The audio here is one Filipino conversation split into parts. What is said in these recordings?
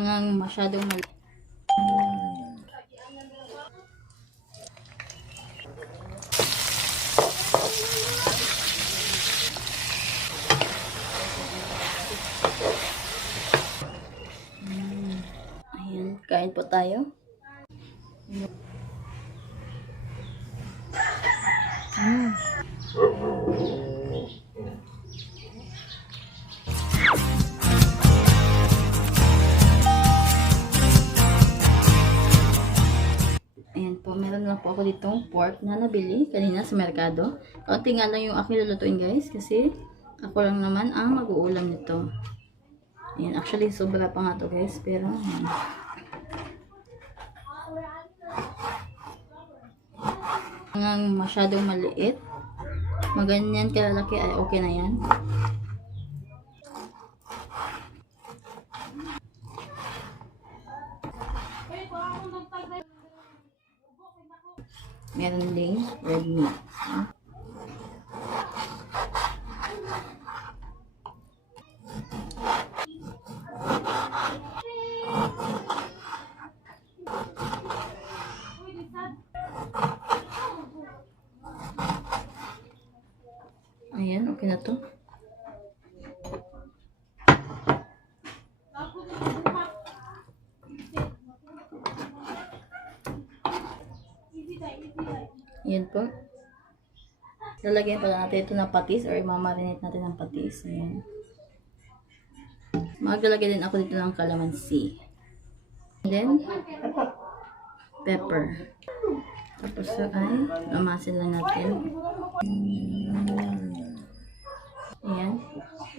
Ang masyadong mali. Ayan, kain po tayo. Ayan po, meron lang po ako ditong pork na nabili kanina sa merkado. Kaunti nga lang yung aking lulutuin guys kasi ako lang naman ang mag-uulam nito. Ayan, actually sobra pa nga to guys, pero ayan. Ang masyadong maliit, maganyan kalalaki ay okay na yan. Meron ding red meat. Ayan, okay na to. Ayan po. Lalagyan pala natin ito ng patis or mamarinate natin ng patis. Ayan. Maglalagay din ako dito ng calamansi. And then, pepper. Tapos ay mamasin lang natin. Ayan.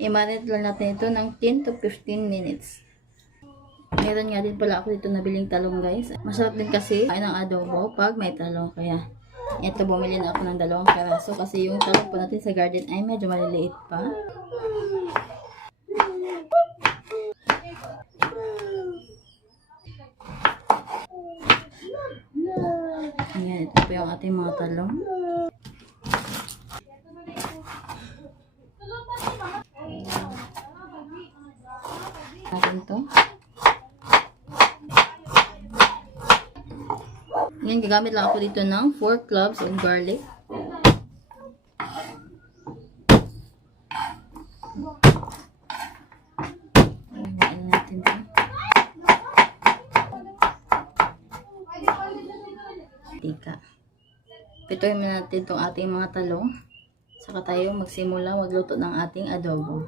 I-marinate lang natin ito ng 10 to 15 minutes. Meron nga din pala ako dito nabiling talong guys. Masarap din kasi kain ng adobo pag may talong. Kaya ito bumili na ako ng 2 peraso kasi yung talong po natin sa garden ay medyo maliliit pa. Ayan, ito po yung ating mga talong. Natin to. Ngayon, gagamit lang ako dito ng 4 cloves of garlic. Ayan natin to. Tika. Pituhin muna natin itong ating mga talong. Saka tayo magsimula magluto ng ating adobo.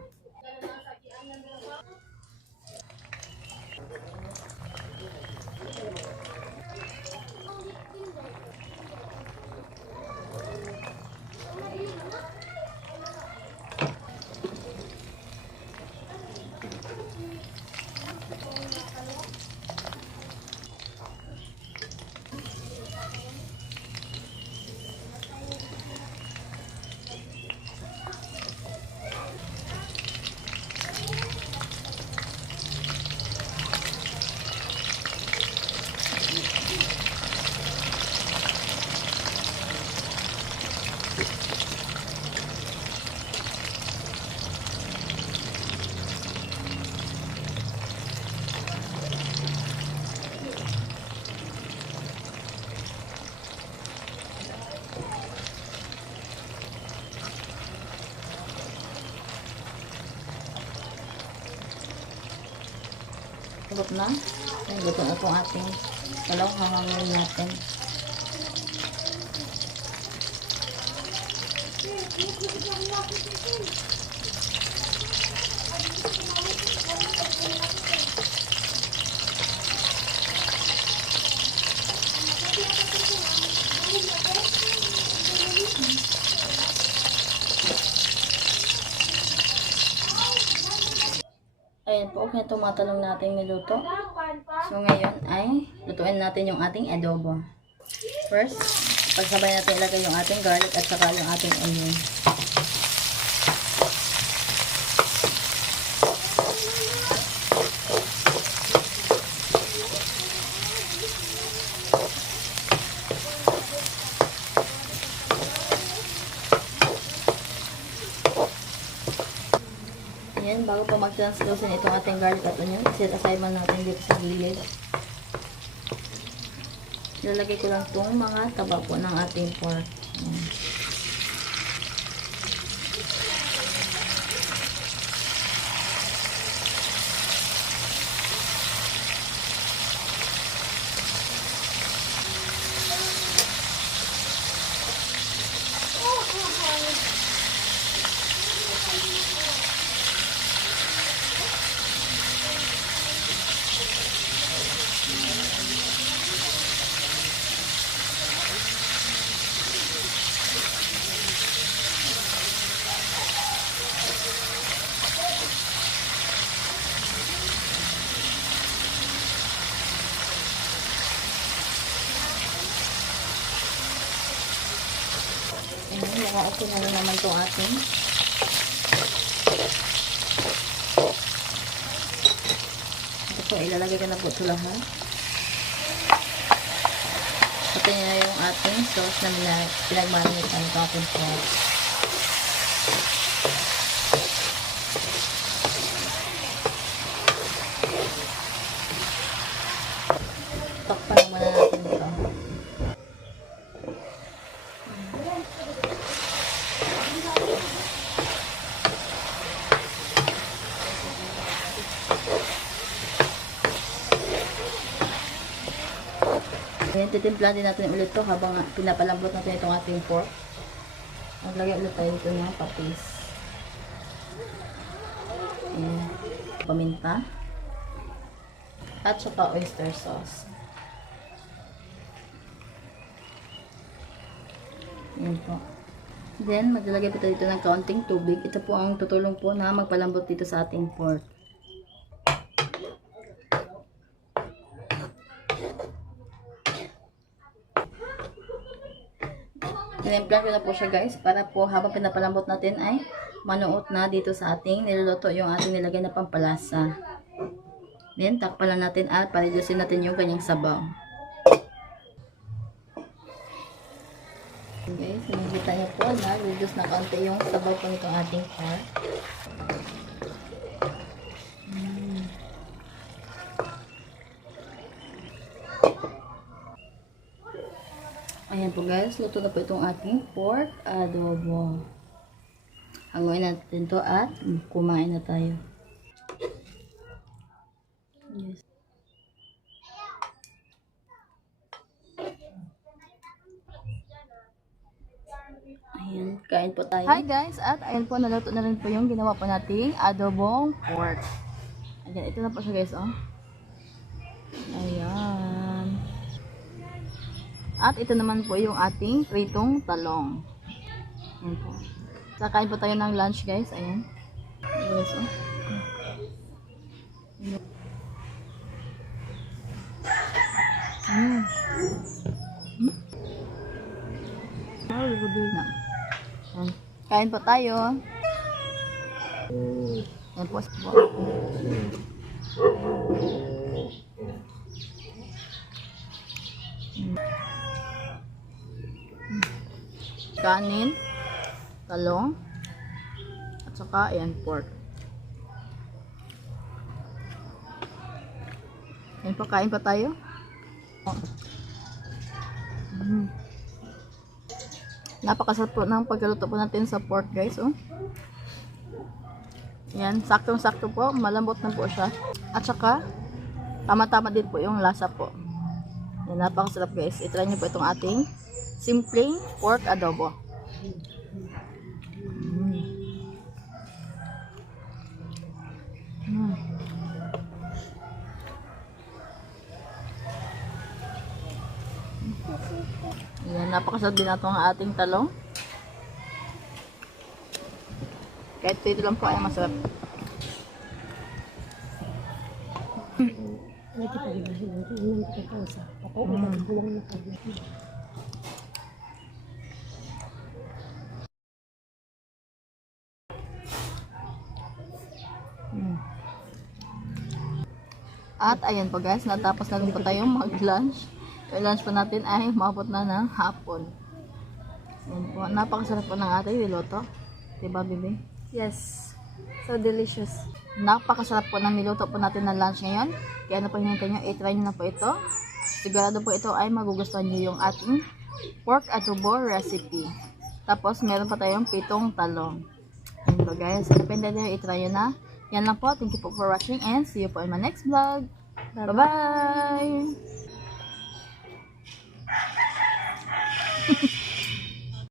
Luto na. Luto na itong ating talong. Hangangin natin. Ayan po, okay na itong mga talong natin niluto. So ngayon ay lutuin natin yung ating adobo. First, pagsabay natin ilagay yung ating garlic at saka yung ating onion. Ayan, bago pa mag-translucent itong ating garlic at onion, set aside man natin dito sa gilid. Ilalagay ko lang itong mga taba po ng ating pork. Ayan. Ayan, naka-open na rin naman itong ating ito po, ilalagay ko na po ito lahat. Pati na yung ating sauce na pinagmarinate tayo ito ating pork. Takpan naman na natin ito. Ayan, titimpla din natin ulit to habang pinapalambot natin itong ating pork. Maglagay ulit tayo dito ng patis. Ayan, paminta. At saka oyster sauce. Ayan po. Then, maglalagay po tayo dito ng kaunting tubig. Ito po ang tutulong po na magpalambot dito sa ating pork. Tinimplan ko na po siya guys para po habang pinapalambot natin ay manuot na dito sa ating niluluto yung ating nilagay na pampalasa. Then takpan lang natin at paridusin natin yung kanyang sabaw. Okay, so nakita niyo po na reduce na kaunti yung sabaw po nitong ating pork. Ayan po guys, luto na po itong ating pork adobo. Hanguin natin to at kumain na tayo. Yes. Ayan, kain po tayo. Hi guys, at ayan po, naluto na rin po yung ginawa po nating adobong pork. Ayan, ito na po siya guys, oh. Ayan. At ito naman po yung ating pritong talong. Ayan po. Kakain po tayo ng lunch guys. Ayan. Guys, oh. Ayan. Kain po tayo. Ayan po. Kanin, talong, at saka ayan, pork. Ayan po, kain pa tayo. Napakasarap po ng pagkaluto po natin sa pork guys, oh. Ayan, saktong-sakto po, malambot na po siya. At saka, tama-tama din po yung lasa po. Ayan, napakasarap guys. I-try nyo po itong ating simpleng pork adobo. Ayan, napakasarap din natin ang ating talong. Kahit ito lang po ay masarap. At ayan po guys, natapos na rin po tayong mag-lunch. Yung lunch po natin ay maabot na ng hapon. Ayan po, napakasarap po ng ating niluto. Diba, Bibi? Yes. So delicious. Napakasarap po ng niluto po natin na lunch ngayon. Kaya ano po hinihintay nyo, i-try nyo na po ito. Sigurado po ito ay magugustuhan nyo yung ating pork adobo recipe. Tapos meron pa tayong 7 talong. Ayun po guys, depende nyo, i-try nyo na. Yan lang po, thank you po for watching and see you po in my next vlog. Bye-bye!